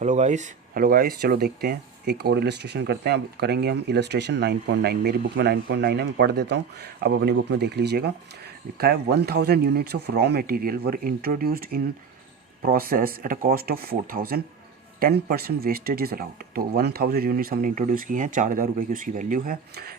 Hello guys, चलो देखते हैं एक और इलस्ट्रेशन करते हैं। अब करेंगे हम इलस्ट्रेशन 9.9। मेरी बुक में 9.9 है, मैं पढ़ देता हूँ, आप अपनी बुक में देख लीजिएगा। लिखा है 1000 units of raw material were introduced in process at a cost of 4000। 10% wastage is allowed. तो 1000 यूनिट्स हमने इंट्रोड्यूस की हैं, 4000 रुपये की उसकी वैल्यू है।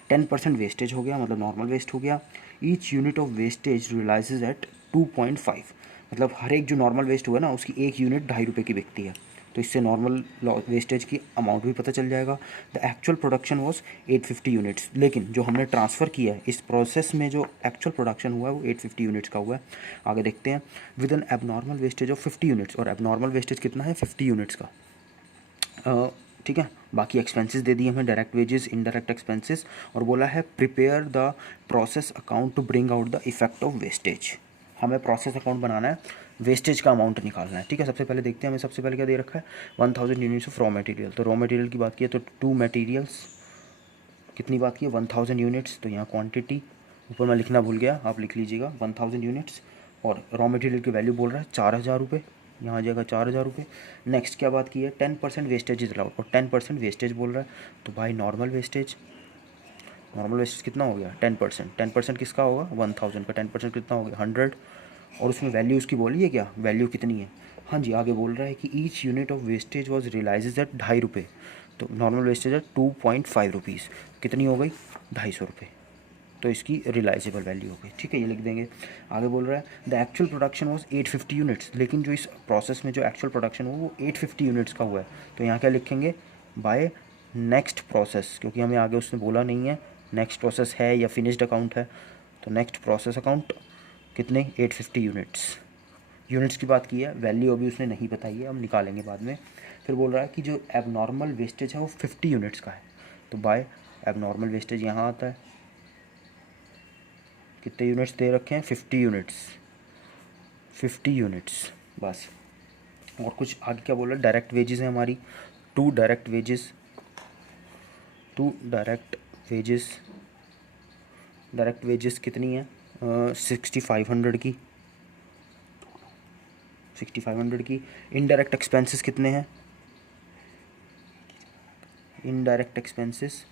10% वेस्टेज हो गया, मतलब नॉर्मल वेस्ट हो गया। Each unit of wastage realises at 2.5, मतलब हर एक जो नॉर्मल वेस्ट हुआ ना उसकी एक यूनिट 2.5 रुपये की बिकती है। तो इससे नॉर्मल वेस्टेज की अमाउंट भी पता चल जाएगा। The actual production was 850 units, लेकिन जो हमने ट्रांसफ़र किया है इस प्रोसेस में जो एक्चुअल प्रोडक्शन हुआ है वो 850 यूनिट्स का हुआ है। आगे देखते हैं। With N abnormal wastage of 50 units, और एबनॉर्मल वेस्टेज कितना है 50 यूनिट्स का। ठीक है, बाकी एक्सपेंसेस दे दिए हमें, डायरेक्ट वेजेस, इनडायरेक्ट एक्सपेंसेस, और बोला है prepare the process account to bring out the effect of wastage. हमें प्रोसेस अकाउंट बनाना है, वेस्टेज का अमाउंट निकालना है। ठीक है, सबसे पहले देखते हैं हमें सबसे पहले क्या दे रखा है, 1000 यूनिट्स ऑफ रॉ मटेरियल। तो रॉ मटेरियल की बात की है तो 2 मटेरियल्स कितनी बात की है 1000 यूनिट्स। तो यहाँ क्वांटिटी ऊपर मैं लिखना भूल गया, आप लिख लीजिएगा 1000 यूनिट्स, और रॉ मटेरियल की वैल्यू बोल रहा है 4000 रुपये, यहाँ आ जाएगा 4000 रुपये। नेक्स्ट क्या बात की है 10% वेस्टेज इज अलाउड, और 10% वेस्टेज बोल रहा है। तो भाई नॉर्मल वेस्टेज कितना हो गया 10%। 10% किसका होगा 1000 का, 10% कितना हो गया 100, और उसमें वैल्यू उसकी बोली है क्या, वैल्यू कितनी है। हाँ जी, आगे बोल रहा है कि each unit of wastage was realises at 2.5 रुपये। तो नॉर्मल वेस्टेज है 2.5 रुपीज़, कितनी हो गई 250 रुपये। तो इसकी रियलाइजेबल वैल्यू हो गई। ठीक है, ये लिख देंगे। आगे बोल रहा है the actual production was 850 units, लेकिन जो इस प्रोसेस में जो एक्चुअल प्रोडक्शन हुआ वो 850 यूनिट्स का हुआ है। तो यहाँ क्या लिखेंगे बाय नेक्स्ट प्रोसेस, क्योंकि हमें आगे उसने बोला नहीं है नेक्स्ट प्रोसेस है या फिनिश्ड अकाउंट है। तो नेक्स्ट प्रोसेस अकाउंट कितने 850 यूनिट्स की बात की है, वैल्यू अभी उसने नहीं बताई है, हम निकालेंगे बाद में। फिर बोल रहा है कि जो एबनॉर्मल वेस्टेज है वो 50 यूनिट्स का है। तो बाय एबनॉर्मल वेस्टेज यहाँ आता है, कितने यूनिट्स दे रखे हैं 50 यूनिट्स बस। और कुछ आगे क्या बोल रहा है, डायरेक्ट वेजेस है हमारी, टू डायरेक्ट वेजेस कितनी है 6500 की, 6500 की। इनडायरेक्ट एक्सपेंसेस कितने हैं, इनडायरेक्ट एक्सपेंसेस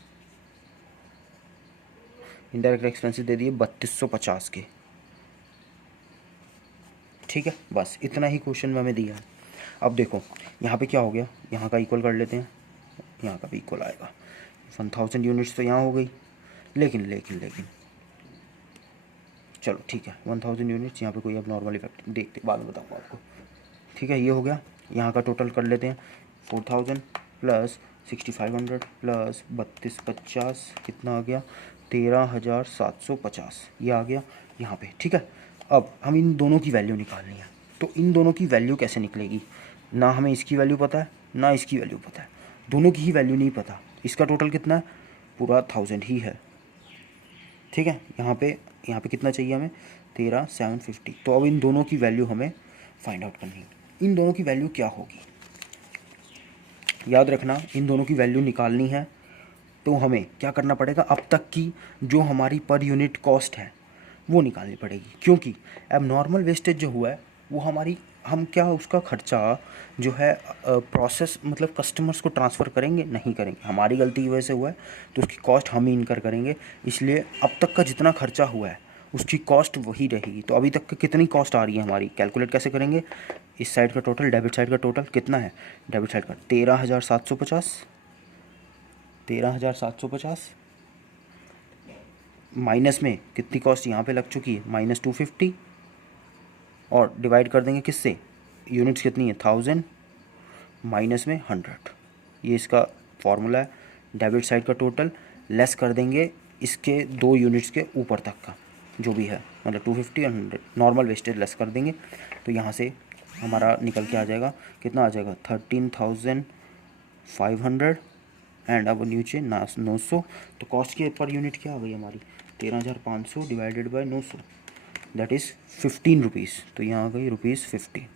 दे दिए 3250 के। ठीक है, बस इतना ही क्वेश्चन में हमें दिया है। अब देखो यहाँ पे क्या हो गया, यहाँ का इक्वल कर लेते हैं, यहाँ का भी इक्वल आएगा। 1000 यूनिट्स तो यहाँ हो गई, लेकिन चलो ठीक है 1000 यूनिट्स, यहाँ पे कोई अब नॉर्मल इफेक्ट देखते बाद में बताऊँगा आपको। ठीक है, ये हो गया। यहाँ का टोटल कर लेते हैं 4000 प्लस 6500 प्लस 3250 कितना आ गया 13750, ये आ गया यहाँ पे। ठीक है, अब हम इन दोनों की वैल्यू निकालनी है। तो इन दोनों की वैल्यू कैसे निकलेगी, ना हमें इसकी वैल्यू पता है ना इसकी वैल्यू पता है, दोनों की ही वैल्यू नहीं पता। इसका टोटल कितना है पूरा 1000 ही है। ठीक है, यहाँ पे कितना चाहिए हमें 13750। तो अब इन दोनों की वैल्यू हमें फाइंड आउट करनी है। इन दोनों की वैल्यू क्या होगी, याद रखना, इन दोनों की वैल्यू निकालनी है तो हमें क्या करना पड़ेगा, अब तक की जो हमारी पर यूनिट कॉस्ट है वो निकालनी पड़ेगी। क्योंकि अब नॉर्मल वेस्टेज जो हुआ है वो हम क्या उसका खर्चा जो है प्रोसेस मतलब कस्टमर्स को ट्रांसफ़र करेंगे नहीं करेंगे, हमारी गलती की वजह से हुआ है तो उसकी कॉस्ट हम ही इनकर करेंगे। इसलिए अब तक का जितना खर्चा हुआ है उसकी कॉस्ट वही रहेगी। तो अभी तक की कितनी कॉस्ट आ रही है हमारी, कैलकुलेट कैसे करेंगे, इस साइड का टोटल डेबिट साइड का टोटल कितना है, डेबिट साइड का 13750 माइनस में कितनी कॉस्ट यहाँ पे लग चुकी है -250, और डिवाइड कर देंगे किससे, यूनिट्स कितनी है 1000 माइनस में 100, ये इसका फॉर्मूला है। डेबिट साइड का टोटल लेस कर देंगे इसके 2 यूनिट्स के ऊपर तक का जो भी है, मतलब 250 और 100 नॉर्मल वेस्टेज लेस कर देंगे। तो यहाँ से हमारा निकल के आ जाएगा कितना आ जाएगा 13500 एंड अब नीचे 900। तो कॉस्ट के पर यूनिट क्या आ गई हमारी 13500 divided by 900, that is 15 rupees. तो यहाँ आ गई ₹15,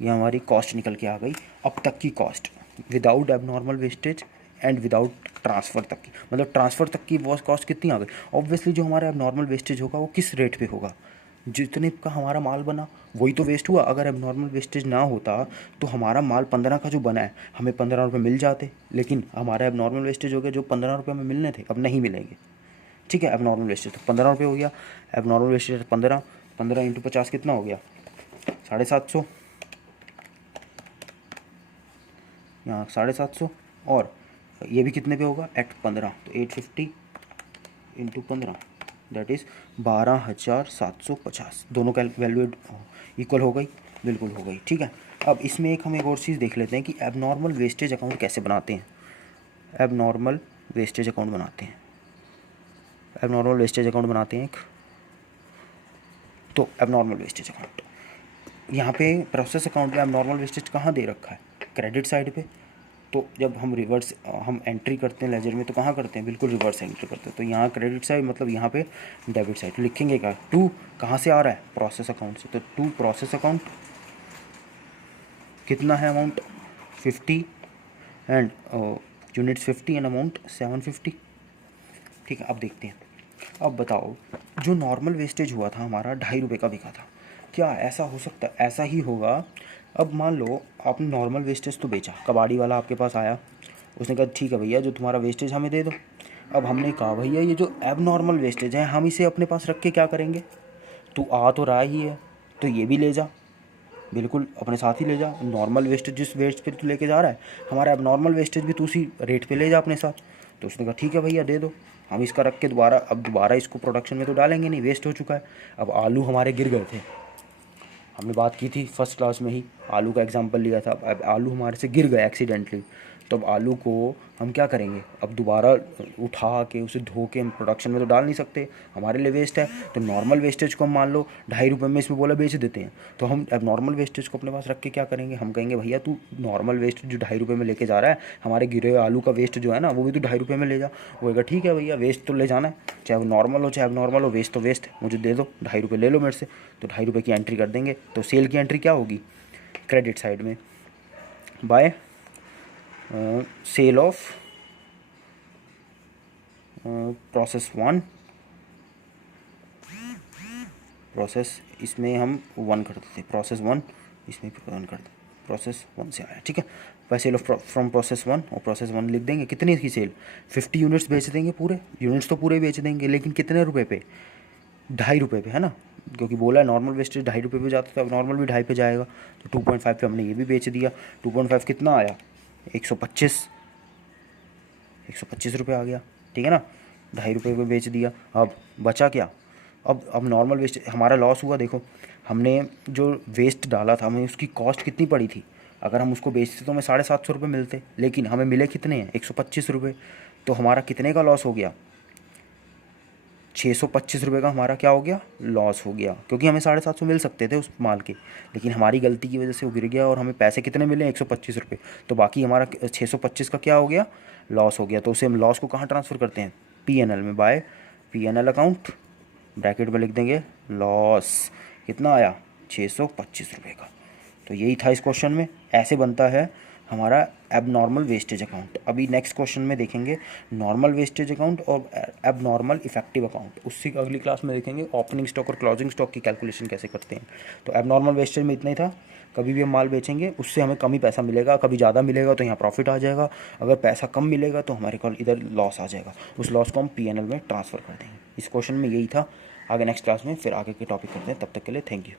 ये हमारी कॉस्ट निकल के आ गई अब तक की cost, without abnormal wastage and without transfer तक की। मतलब ट्रांसफ़र तक की वो कॉस्ट कितनी आ गई, ऑब्वियसली जो हमारा एबनॉर्मल वेस्टेज होगा वो किस रेट पे होगा, जितने का हमारा माल बना वही तो वेस्ट हुआ। अगर एबनॉर्मल वेस्टेज ना होता तो हमारा माल 15 का जो बना है हमें 15 रुपये मिल जाते, लेकिन हमारा एबनॉर्मल वेस्टेज हो गया जो 15 रुपये में मिलने थे अब नहीं मिलेंगे। ठीक है, एबनॉर्मल वेस्टेज तो 15 रुपये हो गया। एबनॉर्मल वेस्टेज 15, 15 इंटू 50 कितना हो गया 750, यहाँ 750, और ये भी कितने पे होगा एट 15, तो 850 इंटू 15 दैट इज़ 12,750। दोनों का वैल्यू इक्वल हो गई, बिल्कुल हो गई। ठीक है, अब इसमें हम एक और चीज़ देख लेते हैं कि एबनॉर्मल वेस्टेज अकाउंट कैसे बनाते हैं। एबनॉर्मल वेस्टेज अकाउंट बनाते हैं, एबनॉर्मल वेस्टेज अकाउंट बनाते हैं एक, तो एबनॉर्मल वेस्टेज अकाउंट यहाँ पे प्रोसेस अकाउंट में एबनॉर्मल वेस्टेज कहाँ दे रखा है, क्रेडिट साइड पे। तो जब हम रिवर्स हम एंट्री करते हैं लेजर में तो कहाँ करते हैं, बिल्कुल रिवर्स एंट्री करते हैं। तो यहाँ क्रेडिट साइड मतलब यहाँ पे डेबिट साइड लिखेंगे क्या, टू कहाँ से आ रहा है प्रोसेस अकाउंट से, तो टू प्रोसेस अकाउंट कितना है amount 50 and units 50 and amount 750। ठीक है, अब देखते हैं। अब बताओ जो नॉर्मल वेस्टेज हुआ था हमारा 2.5 रुपये का बिका था, क्या ऐसा हो सकता है, ऐसा ही होगा। अब मान लो आपने नॉर्मल वेस्टेज तो बेचा, कबाड़ी वाला आपके पास आया, उसने कहा ठीक है भैया जो तुम्हारा वेस्टेज हमें दे दो। अब हमने कहा भैया ये जो एबनॉर्मल वेस्टेज है हम इसे अपने पास रख के क्या करेंगे, तू आ तो रहा ही है तो ये भी ले जा, बिल्कुल अपने साथ ही ले जा। नॉर्मल वेस्टेज जिस वेस्ट पे तू लेके जा रहा है हमारा एबनॉर्मल वेस्टेज भी तू उसी रेट पे ले जा अपने साथ। तो उसने कहा ठीक है भैया दे दो, हम इसका रख के दोबारा इसको प्रोडक्शन में तो डालेंगे नहीं, वेस्ट हो चुका है। अब आलू हमारे गिर गए थे, हमने बात की थी फर्स्ट क्लास में ही, आलू का एग्जांपल लिया था। अब आलू हमारे से गिर गए एक्सीडेंटली, तो अब आलू को हम क्या करेंगे, अब दोबारा उठा के उसे धो के हम प्रोडक्शन में तो डाल नहीं सकते, हमारे लिए वेस्ट है। तो नॉर्मल वेस्टेज को हम मान लो 2.5 रुपये में इसमें बोला बेच देते हैं, तो हम अब नॉर्मल वेस्टेज को अपने पास रख के क्या करेंगे, हम कहेंगे भैया तू नॉर्मल वेस्ट जो 2.5 रुपये में लेके जा रहा है, हमारे गिरे हुए आलू का वेस्ट जो है ना वो भी तो 2.5 रुपये में ले जा। वो कहेगा ठीक है भैया वेस्ट तो ले जाना है, चाहे वो नॉर्मल हो चाहे अब नॉर्मल हो, वेस्ट तो वेस्ट है, मुझे दे दो 2.5 रुपये ले लो मेरे से। तो 2.5 रुपये की एंट्री कर देंगे। तो सेल की एंट्री क्या होगी क्रेडिट साइड में, by sale of process 1, process इसमें हम 1 करते थे, प्रोसेस 1 इसमें 1 करते, प्रोसेस 1 से आया। ठीक है, by sale of from process 1, और प्रोसेस 1 लिख देंगे। कितनी की सेल, 50 यूनिट्स बेच देंगे, पूरे यूनिट्स तो पूरे बेच देंगे, लेकिन कितने रुपए पे, 2.5 रुपये पे, है ना, क्योंकि बोला है नॉर्मल वेस्टेज 2.5 रुपये पे जाता था, अब नॉर्मल भी 2.5 पे जाएगा। तो 2.5 पे हमने ये भी बेच दिया। 2.5 कितना आया 125 रुपये आ गया। ठीक है ना, 2.5 रुपये पे बेच दिया। अब बचा क्या, अब नॉर्मल वेस्ट हमारा लॉस हुआ। देखो हमने जो वेस्ट डाला था हमें उसकी कॉस्ट कितनी पड़ी थी, अगर हम उसको बेचते तो हमें 750 रुपये मिलते, लेकिन हमें मिले कितने हैं 125 रुपये। तो हमारा कितने का लॉस हो गया, 625 रुपये का हमारा क्या हो गया, लॉस हो गया, क्योंकि हमें 750 मिल सकते थे उस माल के, लेकिन हमारी गलती की वजह से वो गिर गया और हमें पैसे कितने मिले 125 रुपये। तो बाकी हमारा 625 का क्या हो गया, लॉस हो गया। तो उसे हम लॉस को कहाँ ट्रांसफ़र करते हैं, PNL में, बाय PNL अकाउंट, ब्रैकेट में लिख देंगे लॉस, कितना आया 625 रुपये का। तो यही था इस क्वेश्चन में, ऐसे बनता है हमारा एबनॉर्मल वेस्टेज अकाउंट। अभी नेक्स्ट क्वेश्चन में देखेंगे नॉर्मल वेस्टेज अकाउंट और एबनॉर्मल इफेक्टिव अकाउंट, उससे अगली क्लास में देखेंगे ओपनिंग स्टॉक और क्लोजिंग स्टॉक की कैलकुलेशन कैसे करते हैं। तो एबनॉर्मल वेस्टेज में इतना ही था, कभी भी हम माल बेचेंगे उससे हमें कम ही पैसा मिलेगा, कभी ज़्यादा मिलेगा तो यहाँ प्रॉफिट आ जाएगा, अगर पैसा कम मिलेगा तो हमारे को इधर लॉस आ जाएगा, उस लॉस को हम PNL में ट्रांसफ़र कर देंगे। इस क्वेश्चन में यही था, आगे नेक्स्ट क्लास में फिर आगे के टॉपिक करते हैं, तब तक के लिए थैंक यू।